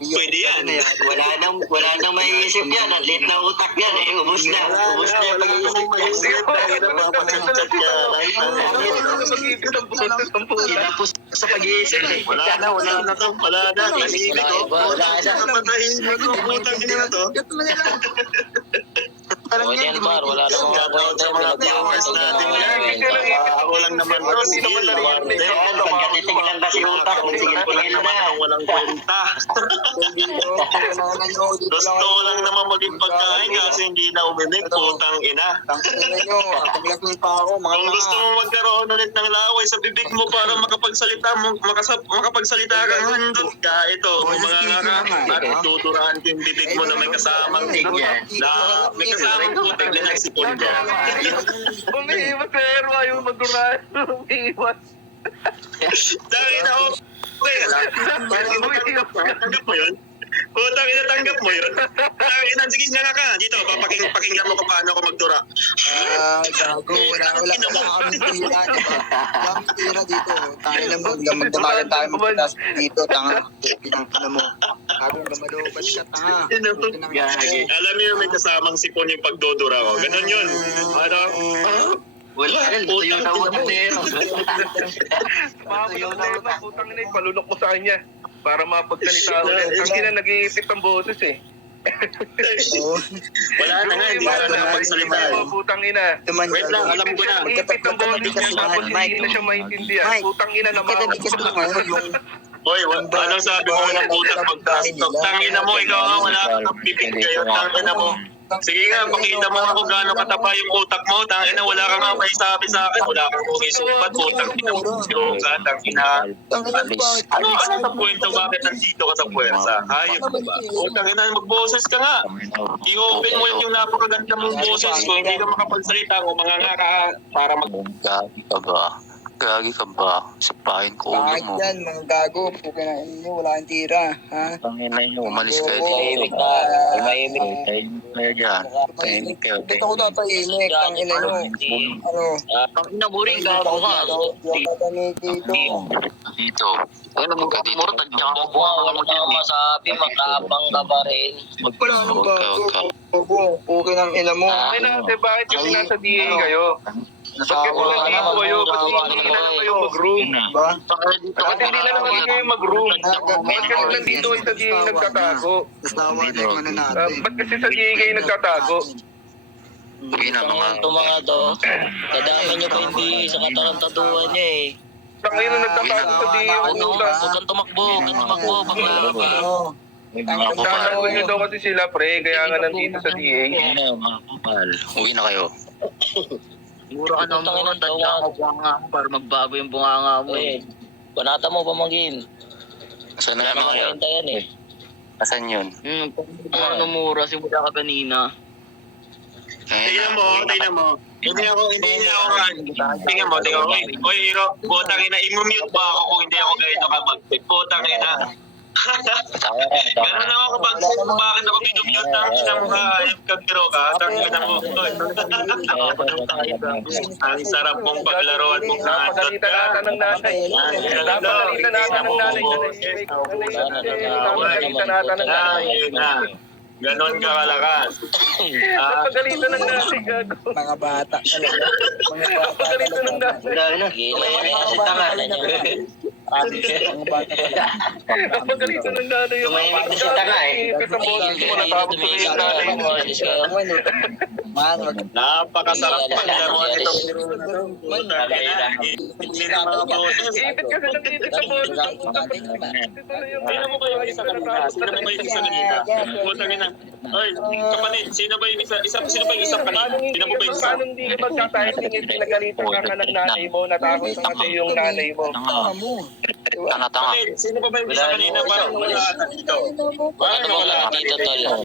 Pwede yan. Wala nang may isip yan. Ang lit na utak yan eh. Ubus na yung pag-iisip niya. Papagchat ka. Tapos sa pag-iisip eh. Wala na to. Wala na. Tahimik ko. Wala na. Napatahimik ko. Putang ina na to. Parang yan, wala na Shoutout sa mga viewers natin yan. Ako lang naman to. Sige, Pagkatitig lang kasi utak. Tingin na. Walang kwenta. Gusto ko lang naman maging pagkain kasi hindi na umimik. Putang ina. Kung gusto mo magkaroon ulit ng laway sa bibig mo para makapagsalita ka, handot ka. Ito, mga nga at tuturahan ko yung bibig mo na may kasamang may kasamang putik na nagsipon ka. Umiiwas na pero ayaw magduraan. Umiiwas. Dahil na ako, tanggap mo yun? Putang ina, tanggap mo yun? Sige nga ka. Dito, pakinggan mo kung paano ako magdura. Gago, wala kami tira, diba? Kami tira dito. Tayo na magdamagan tayo magpatas dito, tanga. Pinangkana mo. Gagong gamalobas ka, tanga. Alam niyo, may kasamang sipon yung pagdodura ko. Ganon yun. Ano? Wala yan. Tuyo na utak na yun. Putang ina, palunok mo sa kanya. Para mapagsalita ulit. Ang ina, nag-iipit ang boses eh. Wala na nga, hindi na nakapagsalita. Putang ina. Wait lang, alam ko na. Nag-iipit ang boses niya, tapos hindi na siya maintindihan. Putang ina naman. Hoy, anong sabi mo ng utak pagkastok? Tangina mo, ikaw nga, wala kang bibig kayo. Tangina mo. Sige nga, pakita mo ako gaano kataba yung utak mo. Tangina, wala kang nga may sabi sa akin. Wala kang umisupat. Utang ina mo. Tangina. Ano sa kwento? Bakit nandito ka sa puwersa? Hayop ka ba? Utang ina, magboses ka nga. I-open mo yung napakaganda mong boses. Kung hindi ka makapagsalita, kung mga nga ka para Gagi ka ba? Sipahin ko ulo Bakit mo. yan, mga gago? Puka na inyo, wala kang tira, ha? Tangin na nyo, umalis kayo Tahimik dito. na. Tahimik. Tahimik kayo dyan. Tahimik kayo. Ba't ako tatahimik? Ang ina nyo. Ano? Pang inaburing gago ka. Tatahimik dito. Dito. Ano mo ka dito? Wala kang masabi. Matapang ka pa rin. Wala nang gago. Puka ng ina mo. Ay natin, bakit yung nasa DA kayo? Bakit mo nandito kayo? Ba't hindi na lang kayo mag-room? Ba? Bakit hindi na lang kayo mag-room? Bakit kasi nandito kayo sa DA nagtatago? Nasawa na yung ano natin. Ba't kasi sa DA kayo nagtatago? Uwi na mga. Ito mga to. Kadami nyo pa hindi sa katarantaduhan niya eh. Saan kayo na nagtatago sa DA yung Ano? utas? Huwag kang tumakbo. Bakla ka. May mga kupal. Nagtatago nyo daw kasi sila pre, kaya nga nandito sa DA. Uwi na mga kupal. Uwi na kayo. Mura ka nang mga tadya mo bunganga mo para magbago yung bunganga mo eh. Panata mo pamangkin. Saan na naman kayo? Yan eh. Asan yun? Ano mura simula ka kanina. Tingnan mo. Hindi niya ako kan. Tingnan mo. Oy, Hiro, putang ina, i-mute ba ako kung hindi ako ganito ka mag-fit? Putang ina. Gano'n ako kapag bakit ako minumute ang ina mo ka, ayun kagro ka, tangina mo. Ang sarap mong paglaruan mong nandot Napagalitan ka. nata ng nanay. Napagalitan nata ng nanay. Napagalitan nata ng nanay. Ganon ka kalakas. Napagalitan ng nanay, gago. Mga bata talaga. Mga bata Napagalitan ng nanay. Kasi tanga na niya. Mga bata talaga. Napagalitan ng nanay yung Tumahimik na si tanga eh. ipit ang boses mo, natapos ko yung nanay mo. Man, wag Napakasarap paglaruan itong hindi na mga boses. Ipit kasi nandito sa boses. Sino mo ba yung isa kanina? Sino mo ba yung isa kanina? Putang ina. Oy, kapatid, sino ba yung isa? Sino ba yung isa kanina? Sino mo ba yung isa? Paano hindi ka magkatahimik yung pinagalitan ka ng nanay mo, natakot ka kasi yung nanay mo? tanga mo. Tanga-tanga. Kapatid, sino ba yung isa kanina? Parang wala ata dito. Parang wala ata dito.